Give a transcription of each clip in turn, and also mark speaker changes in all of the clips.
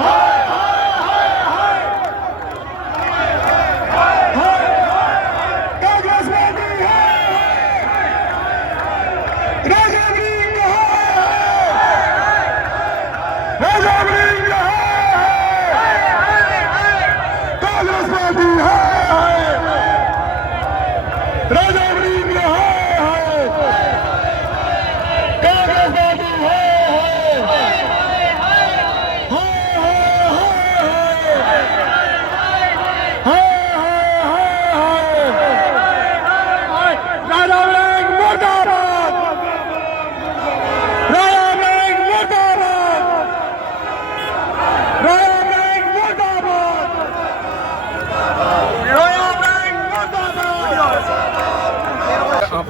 Speaker 1: হ্যাঁ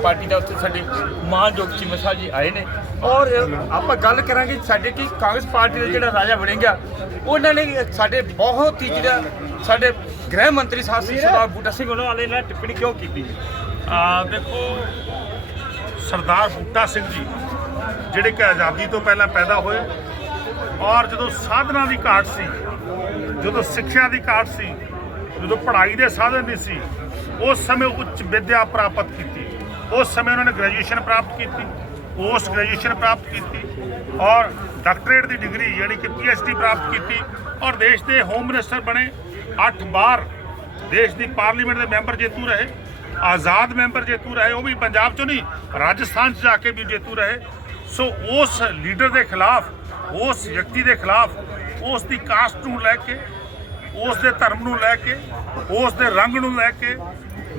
Speaker 1: ਪਾਰਟੀ ਦਾ ਉੱਥੇ ਸਾਡੇ ਮਾਨ ਜੋਗ ਚਿਮਸਾ ਜੀ ਆਏ ਨੇ ਔਰ ਆਪਾਂ ਗੱਲ ਕਰਾਂਗੇ ਸਾਡੇ ਕੀ ਕਾਂਗਰਸ ਪਾਰਟੀ ਦਾ ਜਿਹੜਾ ਰਾਜਾ ਬਣੇਗਾ ਉਹਨਾਂ ਨੇ ਸਾਡੇ ਬਹੁਤ ਹੀ ਜਿਹੜਾ ਸਾਡੇ ਗ੍ਰਹਿ ਮੰਤਰੀ ਸਾਹਿਬ ਸਰਦਾਰ ਬੂਟਾ ਸਿੰਘ ਉਹਨਾਂ ਵਾਲੇ ਨੇ ਟਿੱਪਣੀ ਕਿਉਂ ਕੀਤੀ
Speaker 2: ਆ ਦੇਖੋ ਸਰਦਾਰ ਬੂਟਾ ਸਿੰਘ ਜੀ ਜਿਹੜੇ ਕਿ ਆਜ਼ਾਦੀ ਤੋਂ ਪਹਿਲਾਂ ਪੈਦਾ ਹੋਏ ਔਰ ਜਦੋਂ ਸਾਧਨਾ ਦੀ ਘਾਟ ਸੀ ਜਦੋਂ ਸਿੱਖਿਆ ਦੀ ਘਾਟ ਸੀ ਜਦੋਂ ਪੜ੍ਹਾਈ ਦੇ ਸਾਧਨ ਨਹੀਂ ਸੀ ਉਸ ਸਮੇਂ ਉੱਚ ਵਿਦਿਆ ਪ੍ਰਾਪਤ ਕੀਤੀ ਉਸ ਸਮੇਂ ਉਹਨਾਂ ਨੇ ਗ੍ਰੈਜੂਏਸ਼ਨ ਪ੍ਰਾਪਤ ਕੀਤੀ ਉਸ ਗ੍ਰੈਜੂਏਸ਼ਨ ਪ੍ਰਾਪਤ ਕੀਤੀ ਔਰ ਡਾਕਟਰੇਟ ਦੀ ਡਿਗਰੀ ਯਾਨੀ ਕਿ ਪੀਐਚਡੀ ਪ੍ਰਾਪਤ ਕੀਤੀ ਔਰ ਦੇਸ਼ ਦੇ ਹੋਮ ਮਿਨਿਸਟਰ ਬਣੇ 8 ਵਾਰ ਦੇਸ਼ ਦੀ ਪਾਰਲੀਮੈਂਟ ਦੇ ਮੈਂਬਰ ਜੇਤੂ ਰਹੇ ਆਜ਼ਾਦ ਮੈਂਬਰ ਜੇਤੂ ਰਹੇ ਉਹ ਵੀ ਪੰਜਾਬ ਚੋਂ ਨਹੀਂ ਰਾਜਸਥਾਨ ਚ ਜਾ ਕੇ ਵੀ ਜੇਤੂ ਰਹੇ ਸੋ ਉਸ ਲੀਡਰ ਦੇ ਖਿਲਾਫ ਉਸ ਵਿਅਕਤੀ ਦੇ ਖਿਲਾਫ ਉਸ ਦੀ ਕਾਸਟ ਨੂੰ ਲੈ ਕੇ ਉਸ ਦੇ ਧਰਮ ਨੂੰ ਲੈ ਕੇ ਉਸ ਦੇ ਰੰਗ ਨੂੰ ਲੈ ਕੇ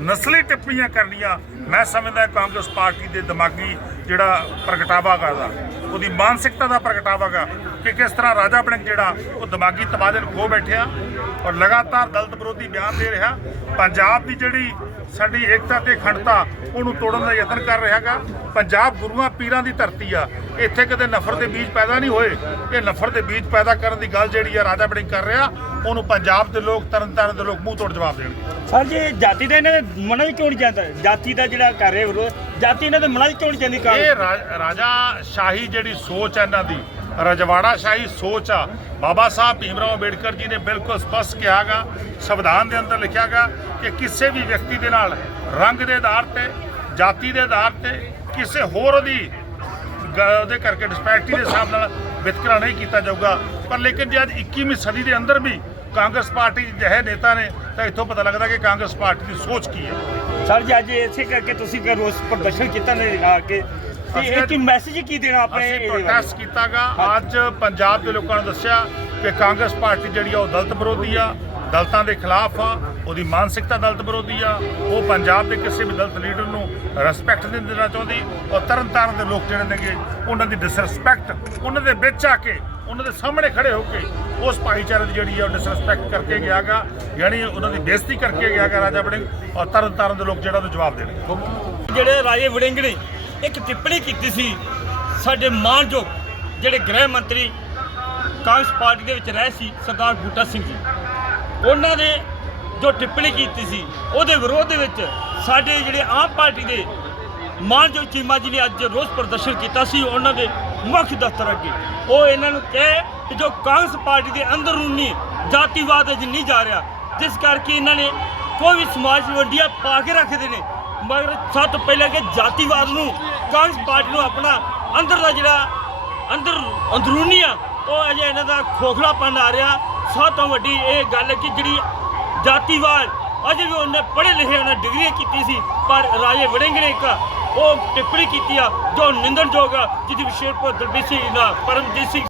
Speaker 2: ਨਸਲੀ ਟਿੱਪਣੀਆਂ ਕਰਨੀਆਂ ਮੈਂ ਸਮਝਦਾ ਕਾਂਗਰਸ ਪਾਰਟੀ ਦੇ ਦਿਮਾਗੀ ਜਿਹੜਾ ਪ੍ਰਗਟਾਵਾ ਕਰਦਾ ਉਹਦੀ ਮਾਨਸਿਕਤਾ ਦਾ ਪ੍ਰਗਟਾਵਾ ਕਰ ਕਿ ਕਿਸ ਤਰ੍ਹਾਂ ਰਾਜਾ ਬਣਕ ਜਿਹੜਾ ਉਹ ਦਿਮਾਗੀ ਤਬਾਦਲ ਖੋ ਬੈਠਿਆ ਔਰ ਲਗਾਤਾਰ ਗਲਤ ਵਿਰੋਧੀ ਬਿਆਨ ਦੇ ਰਿਹਾ ਪੰਜਾਬ ਦੀ ਜਿਹੜੀ ਸਾਡੀ ਏਕਤਾ ਤੇ ਖੰਡਤਾ ਉਹਨੂੰ ਤੋੜਨ ਦਾ ਯਤਨ ਕਰ ਰਿਹਾਗਾ ਪੰਜਾਬ ਗੁਰੂਆਂ ਪੀਰਾਂ ਦੀ ਧਰਤੀ ਆ ਇੱਥੇ ਕਦੇ ਨਫ਼ਰਤ ਦੇ ਬੀਜ ਪੈਦਾ ਨਹੀਂ ਹੋਏ ਇਹ ਨਫ਼ਰਤ ਦੇ ਬੀਜ ਪੈਦਾ ਕਰਨ ਦੀ ਗੱਲ ਜਿਹੜੀ ਆ ਰਾਜਾ ਬੜਿੰਗ ਕਰ ਰਿਹਾ ਉਹਨੂੰ ਪੰਜਾਬ ਦੇ ਲੋਕ ਤਰਨਤਾਰਨ ਦੇ ਲੋਕ ਮੂੰਹ ਤੋੜ ਜਵਾਬ ਦੇਣਗੇ
Speaker 1: ਸਰ ਜੀ ਜਾਤੀ ਦਾ ਇਹਨਾਂ ਦੇ ਮਨਾਂ ਵਿੱਚ ਕਿਉਂ ਜਾਂਦਾ ਜਾਤੀ ਦਾ ਜਿਹੜਾ ਕਰ ਰਹੇ ਵਿਰੋਧ ਜਾਤੀ ਇਹਨਾਂ ਦੇ ਮਨਾਂ ਵਿੱਚ ਕਿਉਂ ਜਾਂਦੀ ਜਾਂਦੀ
Speaker 2: ਇਹ ਰਾਜਾ ਸ਼ਾਹੀ ਜਿਹੜੀ ਸੋਚ ਹੈ ਇਹਨਾਂ ਦੀ ਰਜਵਾੜਾ ਸ਼ਾਹੀ ਸੋਚ ਆ ਬਾਬਾ ਸਾਹਿਬ ਭੀਮਰਾਓ ਅੰਬੇਡਕਰ ਜੀ ਨੇ ਬਿਲਕੁਲ ਸਪਸ਼ਟ ਕਿਹਾਗਾ ਸੰਵਿਧਾਨ ਦੇ ਅੰਦਰ ਲਿਖਿਆਗਾ ਕਿ ਕਿਸੇ ਵੀ ਵਿਅਕਤੀ ਦੇ ਨਾਲ ਰੰਗ ਦੇ ਆਧਾਰ ਤੇ ਜਾਤੀ ਦੇ ਆਧਾਰ ਤੇ ਕਿਸੇ ਹੋਰ ਦੀ ਉਹਦੇ ਕਰਕੇ ਡਿਸਪੈਰਿਟੀ ਦੇ ਹਿਸਾਬ ਨਾਲ ਵਿਤਕਰਾ ਨਹੀਂ ਕੀਤਾ ਜਾਊਗਾ ਪਰ ਲੇਕਿਨ ਜੇ ਅੱਜ 21ਵੀਂ ਸਦੀ ਦੇ ਅੰਦਰ ਵੀ ਕਾਂਗਰਸ ਪਾਰਟੀ ਦੇ ਜਿਹੜੇ ਨੇਤਾ ਨੇ ਤਾਂ ਇੱਥੋਂ ਪਤਾ ਲੱਗਦਾ ਕਿ ਕਾਂਗਰਸ ਪਾਰਟੀ ਦੀ ਸੋਚ ਕੀ ਹੈ
Speaker 1: ਸਰ ਜੀ ਅੱਜ ਇਸੇ ਕਰਕੇ ਤੁਸੀਂ ਰੋਸ ਪ੍ਰਦਰਸ਼ਨ ਕੀਤਾ ਨੇ ਆ ਕੇ ਤੇ ਇਹ ਕੀ ਮੈਸੇਜ ਕੀ ਦੇਣਾ ਆਪਣੇ
Speaker 2: ਅਸੀਂ ਪ੍ਰੋਟੈਸਟ ਕੀਤਾਗਾ ਅੱਜ ਪੰਜਾਬ ਦੇ ਲੋਕਾਂ ਨੂੰ ਦੱਸਿਆ ਕਿ ਕਾਂਗਰਸ ਪਾਰਟੀ ਜਿਹੜੀ ਆ ਉਹ ਦਲਤ ਵਿਰੋਧੀ ਆ ਦਲਤਾਂ ਦੇ ਖਿਲਾਫ ਆ ਉਹਦੀ ਮਾਨਸਿਕਤਾ ਦਲਤ ਵਿਰੋਧੀ ਆ ਉਹ ਪੰਜਾਬ ਦੇ ਕਿਸੇ ਵੀ ਦਲਤ ਲੀਡਰ ਨੂੰ ਰਿਸਪੈਕਟ ਨਹੀਂ ਦੇਣਾ ਚਾਹੁੰਦੀ ਉਹ ਤਰਨਤਾਰਨ ਦੇ ਲੋਕ ਜਿਹੜੇ ਨੇਗੇ ਉਹਨਾਂ ਦੀ ਡਿਸਰੈਸਪੈਕਟ ਉਹਨਾਂ ਦੇ ਵਿੱਚ ਆ ਕੇ ਉਹਨਾਂ ਦੇ ਸਾਹਮਣੇ ਖੜੇ ਹੋ ਕੇ ਉਸ ਭਾਈਚਾਰੇ ਦੀ ਜਿਹੜੀ ਆ ਉਹ ਡਿਸਰੈਸਪੈਕਟ ਕਰਕੇ ਗਿਆਗਾ ਯਾਨੀ ਉਹਨਾਂ ਦੀ ਬੇਇੱਜ਼ਤੀ ਕਰਕੇ ਗਿਆਗਾ ਰਾਜਾ ਵੜਿੰਗ ਔਰ ਤਰਨਤਾਰਨ ਦੇ ਲੋਕ ਜਿਹੜਾ ਉਹ ਜਵਾਬ ਦੇਣਗੇ
Speaker 1: ਜਿਹੜੇ ਰਾਜੇ ਵੜਿੰਗ ਨੇ ਇੱਕ ਟਿੱਪਣੀ ਕੀਤੀ ਸੀ ਸਾਡੇ ਮਾਨਯੋਗ ਜਿਹੜੇ ਗ੍ਰਹਿ ਮੰਤਰੀ ਕਾਂਗਰਸ ਪਾਰਟੀ ਦੇ ਵਿੱਚ ਰਹੇ ਸੀ ਸਰਦਾਰ ਬੂਟਾ ਸਿੰਘ ਜੀ ਉਹਨਾਂ ਦੇ ਜੋ ਟਿੱਪਣੀ ਕੀਤੀ ਸੀ ਉਹਦੇ ਵਿਰੋਧ ਦੇ ਵਿੱਚ ਸਾਡੇ ਜਿਹੜੇ ਆਮ ਪਾਰਟੀ ਦੇ ਮਾਨਯੋਗ ਚੀਮਾ ਜੀ ਨੇ ਅੱਜ ਰੋਸ ਪ੍ਰਦਰਸ਼ਨ ਕੀਤਾ ਸੀ ਉਹਨਾਂ ਦੇ ਮੁੱਖ ਦਫ਼ਤਰ ਅੱਗੇ ਉਹ ਇਹਨਾਂ ਨੂੰ ਕਹੇ ਕਿ ਜੋ ਕਾਂਗਰਸ ਪਾਰਟੀ ਦੇ ਅੰਦਰੂਨੀ ਜਾਤੀਵਾਦ ਅਜ ਨਹੀਂ ਜਾ ਰਿਹਾ ਜਿਸ ਕਰਕੇ ਇਹਨਾਂ ਨੇ ਕੋਈ ਵੀ ਸਮਾਜ ਵੰਡੀਆਂ ਪਾ ਕੇ ਰੱਖਦੇ ਨੇ ਮਗਰ ਸਭ ਤੋਂ ਪਹਿਲਾਂ ਕਿ ਜਾਤੀਵਾਦ ਨੂੰ ਕਾਂਗਰਸ ਪਾਰਟੀ ਨੂੰ ਆਪਣਾ ਅੰਦਰ ਦਾ ਜਿਹੜਾ ਅੰਦਰ ਅੰਦਰੂਨੀ ਆ ਉਹ ਅਜੇ ਇਹਨਾਂ ਦਾ ਪੰਨ ਆ ਰਿਹਾ ਸਭ ਤੋਂ ਵੱਡੀ ਇਹ ਗੱਲ ਕਿ ਜਿਹੜੀ ਜਾਤੀਵਾਦ ਅਜੇ ਵੀ ਉਹਨੇ ਪੜ੍ਹੇ ਲਿਖੇ ਉਹਨੇ ਡਿਗਰੀਆਂ ਕੀਤੀ ਸੀ ਪਰ ਰਾਜੇ ਵੜਿੰਗ ਨੇ ਇੱਕ ਉਹ ਟਿੱਪਣੀ ਕੀਤੀ ਆ ਜੋ ਨਿੰਦਣਯੋਗ ਆ ਜਿਹਦੀ ਵਿਸ਼ੇਸ਼ ਪਰ ਦਲਬੀਰ ਸਿੰਘ ਦਾ ਪਰਮਜੀਤ ਸਿੰਘ